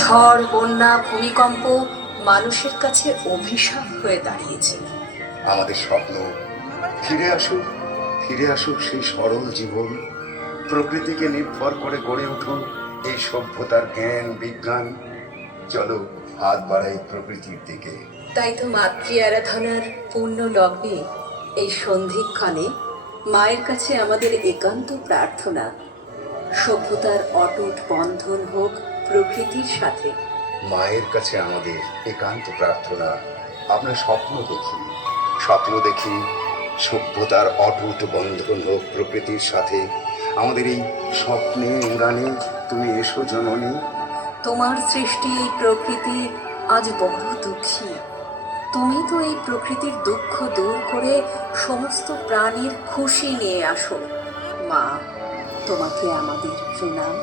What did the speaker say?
ঝড়, বন্যা, ভূমিকম্প মানুষের কাছে অভিশাপ হয়ে দাঁড়িয়েছে। আমাদের স্বপ্ন ফিরে আসুক সেই সরল জীবন। প্রকৃতিকে নির্ভর করে গড়ে উঠুন এই সভ্যতার জ্ঞান বিজ্ঞান। চলো হাত বাড়াই প্রকৃতির দিকে। তাই তো মাতৃ আরাধনার পূর্ণ লগ্নে এই সন্ধিক্ষণে মায়ের কাছে আমাদের একান্ত প্রার্থনা, সভ্যতার অটুট বন্ধন হোক প্রকৃতির সাথে। মায়ের কাছে আমাদের একান্ত প্রার্থনা, আমরা স্বপ্ন দেখি সভ্যতার অটুট বন্ধন হোক প্রকৃতির সাথে। আমাদের এই স্বপ্নে উড়ানে তুমি এসো জননী। তোমার সৃষ্টি এই প্রকৃতি আজ বড় দুঃখী। তুমি তো এই প্রকৃতির দুঃখ দূর করে সমস্ত প্রাণীর খুশি নিয়ে আসো। মা, তোমাকে আমাদের প্রণাম।